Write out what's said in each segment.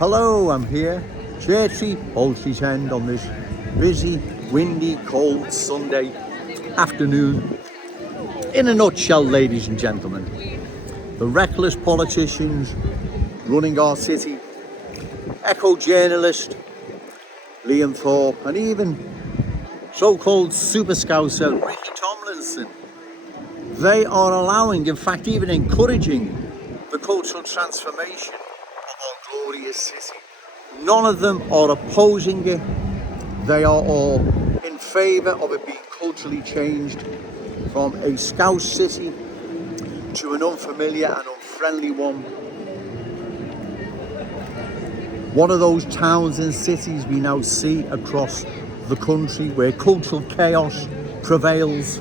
Hello, I'm here, Cherry Poultry's End, on this busy, windy, cold Sunday afternoon. In a nutshell, ladies and gentlemen, the reckless politicians running our city, eco-journalist Liam Thorpe, and even so-called super Scouser Ricky Tomlinson, they are allowing, in fact even encouraging, the cultural transformation of our glorious city. None of them are opposing it. They are all in favour of it being culturally changed from a Scouse city to an unfamiliar and unfriendly one. One of those towns and cities we now see across the country where cultural chaos prevails.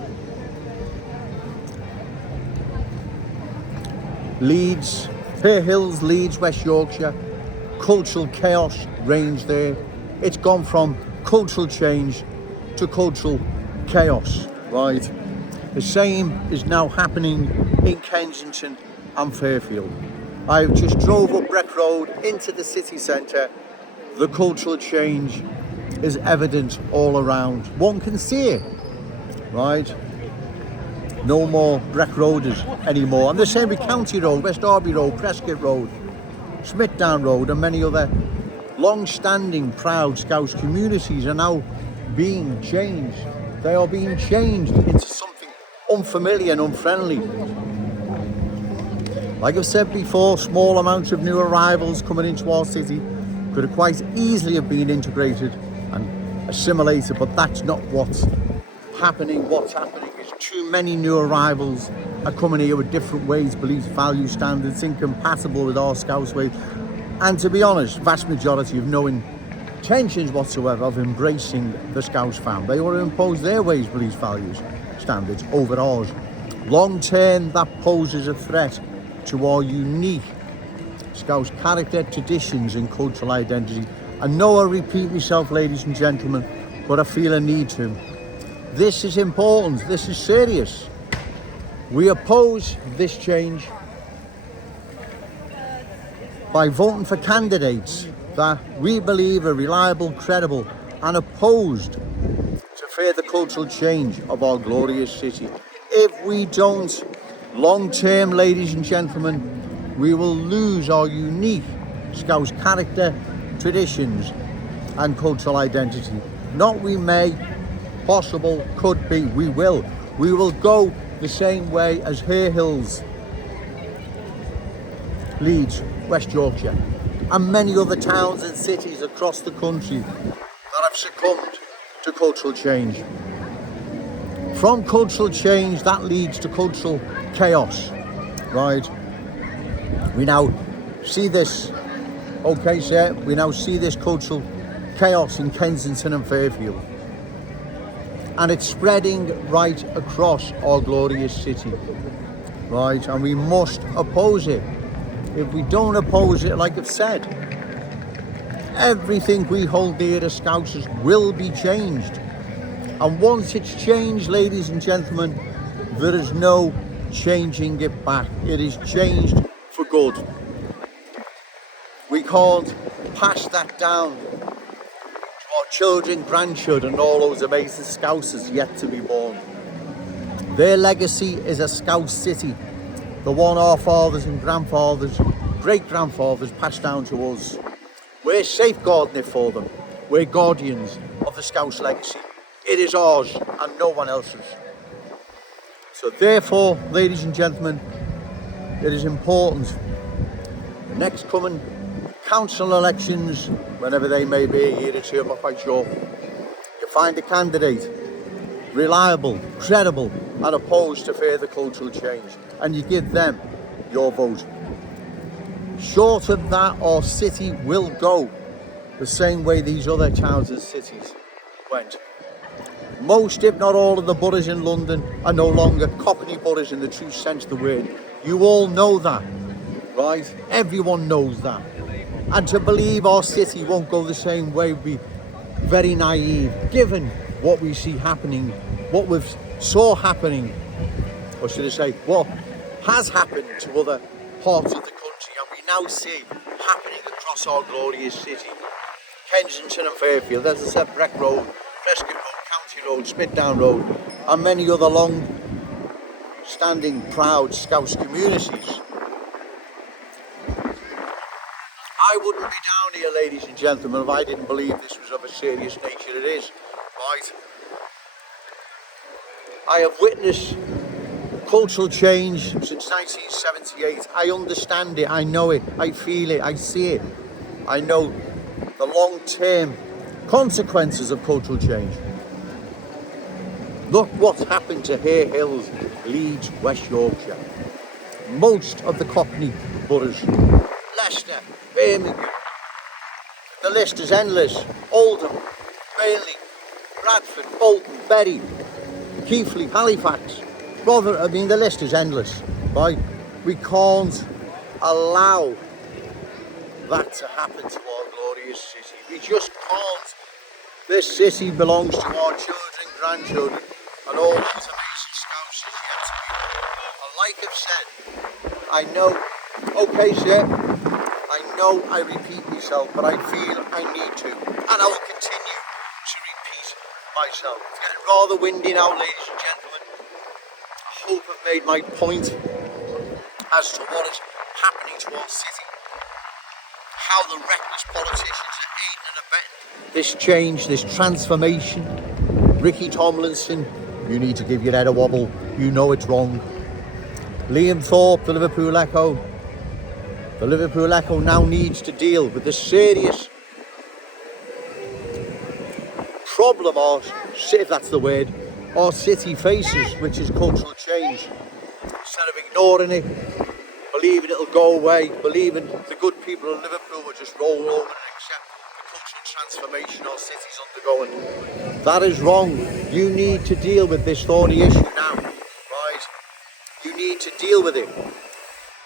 Leeds, Hare Hills, Leeds, West Yorkshire, cultural chaos reigns there. It's gone from cultural change to cultural chaos, right? The same is now happening in Kensington and Fairfield. I just drove up Breck Road into the city centre. The cultural change is evident all around. One can see it, right? No more Breck Roaders anymore. And the same with County Road, West Derby Road, Prescott Road, Smithdown Road, and many other long-standing proud Scouse communities are now being changed. They are being changed into something unfamiliar and unfriendly. Like I've said before, small amounts of new arrivals coming into our city could have quite easily have been integrated and assimilated, but that's not what's happening. What's happening is too many new arrivals are coming here with different ways, beliefs, values, standards, incompatible with our Scouse ways. And to be honest, vast majority have no intentions whatsoever of embracing the Scouse fam. They want to impose their ways, beliefs, values, standards over ours. Long term, that poses a threat to our unique Scouse character, traditions and cultural identity. I know I repeat myself, ladies and gentlemen, but I feel a need to. This is important, this is serious. We oppose this change by voting for candidates that we believe are reliable, credible and opposed to further cultural change of our glorious city. If we don't, long term, ladies and gentlemen, we will lose our unique Scouse character, traditions and cultural identity. Not we may, possible, could be, we will. We will go the same way as Hare Hills, Leeds, West Yorkshire and many other towns and cities across the country that have succumbed to cultural change. From cultural change, that leads to cultural chaos, right? We now see this, okay sir, we now see this cultural chaos in Kensington and Fairfield. And it's spreading right across our glorious city, right? And we must oppose it. If we don't oppose it, like I've said, everything we hold dear as Scousers will be changed. And once it's changed, ladies and gentlemen, there is no changing it back. It is changed for good. We can't pass that down to our children, grandchildren, and all those amazing Scousers yet to be born. Their legacy is a Scouse city, the one our fathers and grandfathers, great-grandfathers passed down to us. We're safeguarding it for them. We're guardians of the Scouse legacy. It is ours and no one else's. So therefore, ladies and gentlemen, it is important, next coming council elections, whenever they may be, a year or two, I'm not quite sure, you find a candidate reliable, credible and opposed to further cultural change, and you give them your vote. Short of that, our city will go the same way these other towns and cities went. Most, if not all, of the boroughs in London are no longer Cockney boroughs in the true sense of the word. You all know that, right? Everyone knows that. And to believe our city won't go the same way would be very naive, given what we see happening, what we've saw happening, or should I say, what has happened to other parts of the country, and we now see happening across across our glorious city. Kensington and Fairfield, as I said, Breck Road, Prescott Road, County Road, Smithdown Road, and many other long-standing, proud Scouse communities. I wouldn't be down here, ladies and gentlemen, if I didn't believe this was of a serious nature. It is, right? I have witnessed cultural change since 1978. I understand it, I know it, I feel it, I see it. I know the long-term consequences of cultural change. Look what's happened to Hare Hills, Leeds, West Yorkshire. Most of the Cockney boroughs, Leicester, Birmingham, the list is endless. Oldham, Burnley, Bradford, Bolton, Bury, Keighley, Halifax. The list is endless, right? We can't allow that to happen to our glorious city. We just can't. This city belongs to our children, grandchildren, and all these amazing Scousers yet to be born. And like I've said, I know, okay sir, I know I repeat myself, but I feel I need to, and I will continue to repeat myself. It's getting rather windy now, ladies and gentlemen. I hope I've made my point as to what is happening to our city, how the reckless politicians are aiding and abetting this change, this transformation. Ricky Tomlinson, you need to give your head a wobble, you know it's wrong. Liam Thorpe, the Liverpool Echo now needs to deal with the serious problem, or if that's the word, our city faces, which is cultural change. Instead of ignoring it, believing it'll go away, believing the good people of Liverpool will just roll over and accept the cultural transformation our city's undergoing. That is wrong. You need to deal with this thorny issue now, right? You need to deal with it,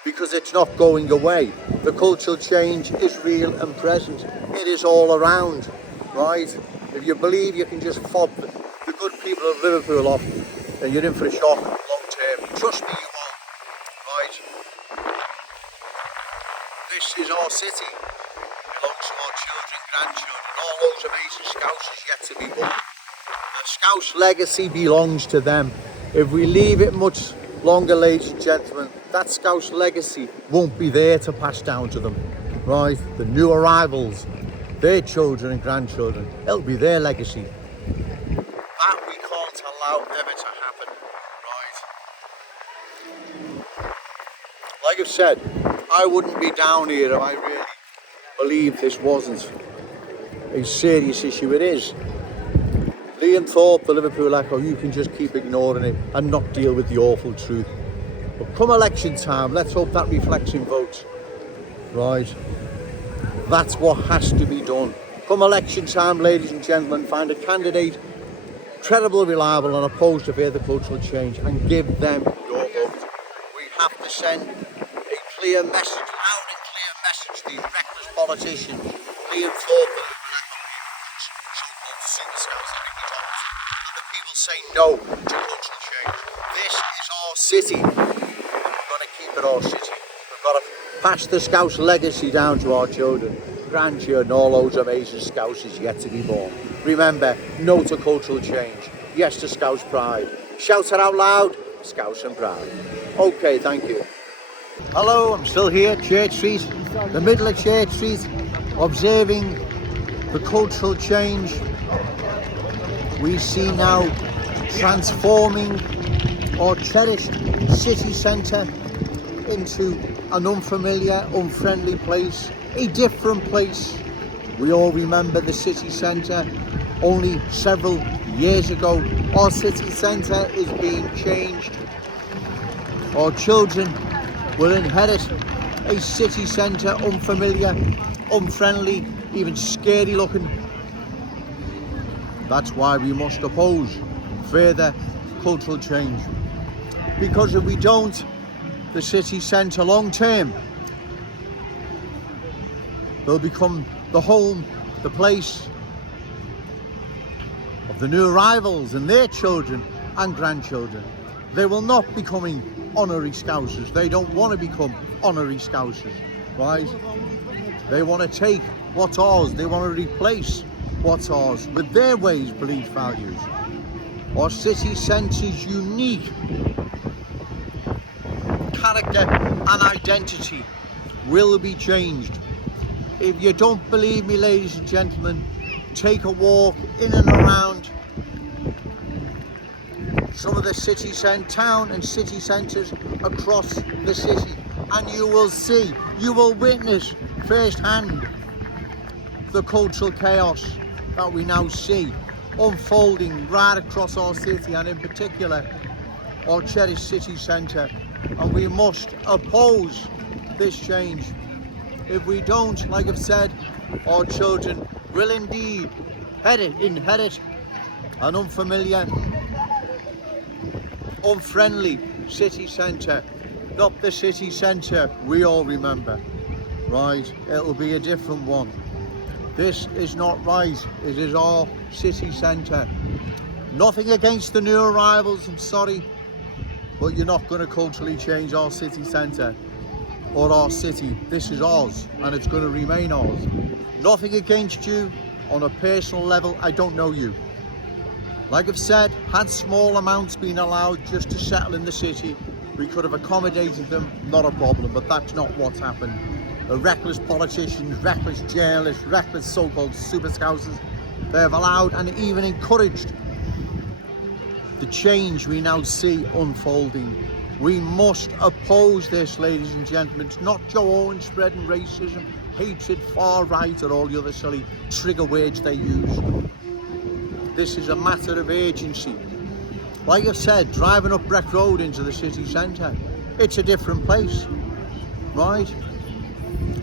because it's not going away. The cultural change is real and present. It is all around, right? If you believe you can just fob the good people of Liverpool off, then you're in for a shock long term. Trust me, you won't, right? This is our city. It belongs to our children, grandchildren, all those amazing Scousers yet to be born. The Scouse legacy belongs to them. If we leave it much longer, ladies and gentlemen, that Scouse legacy won't be there to pass down to them, right? The new arrivals, their children and grandchildren, it'll be their legacy. That we can't allow ever to happen, right? Like I've said, I wouldn't be down here if I really believed this wasn't a serious issue. It is. Liam Thorpe, the Liverpool Echo, you can just keep ignoring it and not deal with the awful truth. But come election time, let's hope that reflects in votes, right? That's what has to be done. Come election time, ladies and gentlemen, find a candidate credible, reliable and opposed to further cultural change and give them your vote. We have to send a clear message, loud and clear message to these reckless politicians. Liam Thorpe, the Liverpool Echo, so-called super Scouse, and the people say no to cultural change. This is our city. We're going to keep it our city. We've got to pass the Scouse legacy down to our children, grandchildren, all those amazing Scousers yet to be born. Remember, no to cultural change, yes to Scouse pride. Shout it out loud, Scouse and proud. Okay, thank you. Hello, I'm still here, Church Street, the middle of Church Street, observing the cultural change we see now transforming our cherished city centre into an unfamiliar, unfriendly place, a different place. We all remember the city centre only several years ago. Our city centre is being changed. Our children will inherit a city centre unfamiliar, unfriendly, even scary looking. That's why we must oppose further cultural change. Because if we don't, the city centre long term will become the home, the place of the new arrivals and their children and grandchildren. They will not be becoming honorary Scousers. They don't want to become honorary Scousers, right? They want to take what's ours. They want to replace what's ours with their ways, beliefs, values. Our city centre's unique character and identity will be changed. If you don't believe me, ladies and gentlemen, take a walk in and around some of the town and city centres across the city, and you will see, you will witness firsthand the cultural chaos that we now see unfolding right across our city, and in particular our cherished city centre. And we must oppose this change. If we don't, like I've said, our children will indeed inherit an unfamiliar, unfriendly city centre, not the city centre we all remember, right? It'll be a different one. This is not right. It is our city centre. Nothing against the new arrivals, I'm sorry, but you're not going to culturally change our city centre or our city. This is ours, and it's going to remain ours. Nothing against you on a personal level. I don't know you. Like I've said, had small amounts been allowed just to settle in the city, we could have accommodated them, not a problem, but that's not what's happened. The reckless politicians, reckless journalists, reckless so-called super Scousers, they have allowed and even encouraged the change we now see unfolding. We must oppose this, ladies and gentlemen. It's not Joe Owen spreading racism, hatred, far right, or all the other silly trigger words they use. This is a matter of urgency. Like I said, driving up Breck Road into the city centre, it's a different place, right?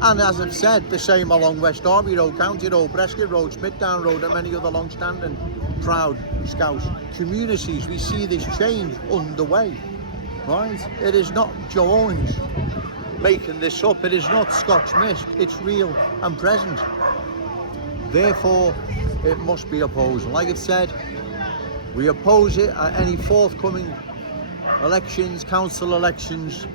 And as I've said, the same along West Derby Road, County Road, Brescia Road, Smithdown Road, and many other long-standing, proud Scouse communities. We see this change underway, right? It is not Joe Owens making this up. It is not Scotch Mist. It's real and present. Therefore, it must be opposed. Like I've said, we oppose it at any forthcoming elections, council elections.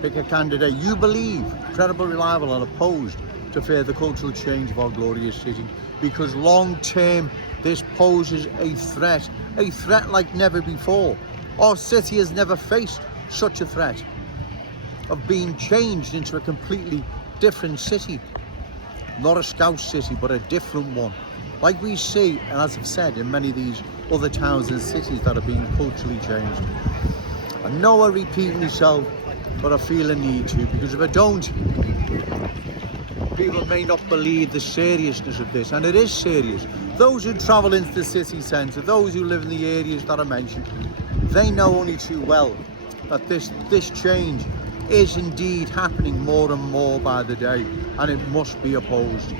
Pick a candidate you believe credible, reliable, and opposed to further cultural change of our glorious city. Because long term, this poses a threat like never before. Our city has never faced such a threat of being changed into a completely different city. Not a Scouse city, but a different one. Like we see, and as I've said, in many of these other towns and cities that are being culturally changed. I know I repeat myself, but I feel a need to, because if I don't, people may not believe the seriousness of this, and it is serious. Those who travel into the city centre, those who live in the areas that I mentioned, they know only too well that this change is indeed happening more and more by the day, and it must be opposed.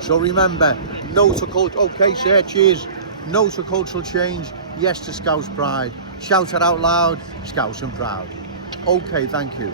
So remember, no to culture. Okay, sir, cheers. No to cultural change, yes to Scouse pride. Shout it out loud, Scouse and proud. Okay, thank you.